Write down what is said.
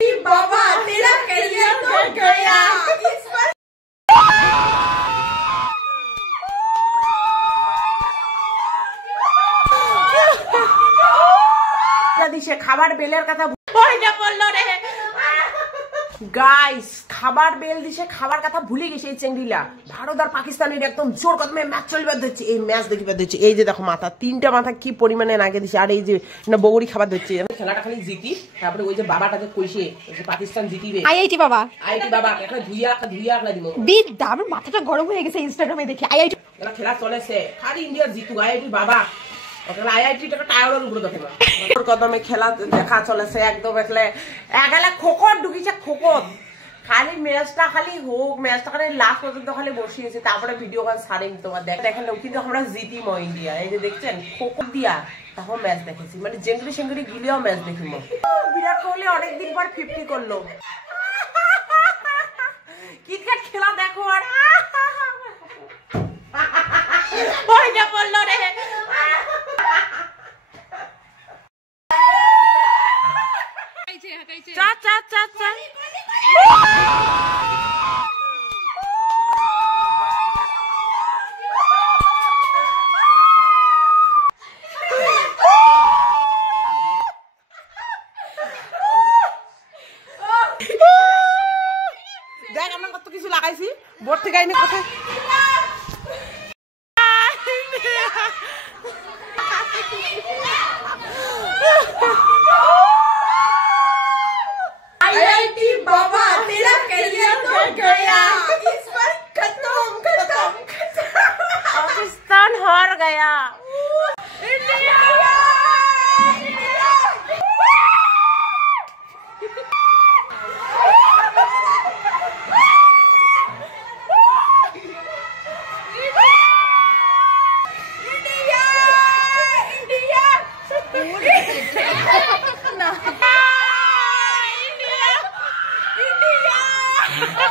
बाबा तेरा करियर तो गया इस पर। দিছে খাবার বেলের কথা ভুলে পড়লো রে গাইস, খাবার বেল দিছে, খাবার কথা ভুলে গেছে এই চেংড়িলা। ভারত আর পাকিস্তানের একদম জোর কদমে ম্যাচ চলবে দিচ্ছে, এই ম্যাচ দেখিবে দিচ্ছে। এই যে দেখো মাথা, তিনটা মাথা কি পরিমাণে নাগে দিছে। আর এই যে না বগড়ি খাবার দিচ্ছে, খেলাটা খালি জিতি। তারপরে ওই যে বাবাটা যে কইছে পাকিস্তান জিতিবে, আইআইটি বাবা, আইআইটি বাবা একটা ধুইয়া আকলা দিব বিদ্যা। আমার মাথাটা গরম হয়ে গেছে ইনস্টাগ্রামে দেখে। আইআইটি খেলা চলেছে, খালি ইন্ডিয়ার জিতু, আইআইটি বাবা। কদমে খেলা দেখা চলেছে একদম। একালে খোকর ঢুকিছে, খোকর খালি ম্যাচটা খালি হোক, ম্যাচটা খালি লাস্ট পর্যন্ত খালি বসিয়েছে। তারপরে ভিডিও গান সারিম তোমার দেখেন, কিন্তু আমরা জিতিম ইন্ডিয়া। এই যে দেখছেন খোকর দিয়া তখন ম্যাচ দেখেছি, মানে জেঙ্গড়ি সেঙ্গড়ি গিলেও ম্যাচ দেখিম। বিরাট কোহলি অনেকদিন পর 50 করলো। ক্রিকেট খেলা দেখো আর পড়লো রে। চা চা চা চা দেখ আমরা কত কিছু লাগাইছি বোর্ড থেকে আইনি কোথায়। आईआईटी बाबा तेरा करियर तो गया इस पर खत्म खत्म। पाकिस्तान हार गया।